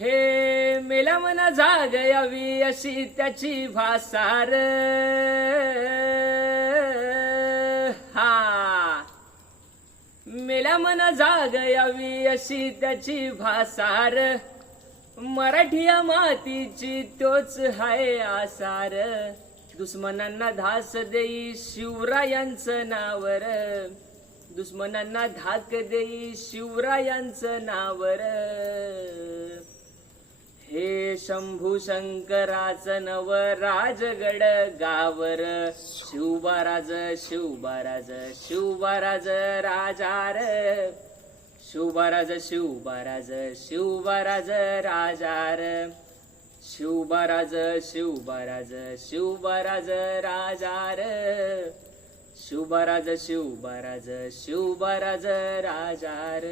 हे मेला मन जाग यावी अशी त्याची भासार. हा मेला मन जाग यावी अशी त्याची भासार. मराठी या मातीची तोच हाय आसार. दुश्मनांना धास देई शिवरायांचं नावर. दुश्मनांना धाक देई शिवरायांचं नावर. हे शंभू शंकराचं नव राजगड गावर. शिवबाराज शिवबाराज शिवबाराज राजार. शिवबाराज शिवबाराज शिवबाराज राजार. शिवबाराज शिवबाराज शिवबाराज राजार. शिवबाराज शिवबाराज शिवबाराज राजार.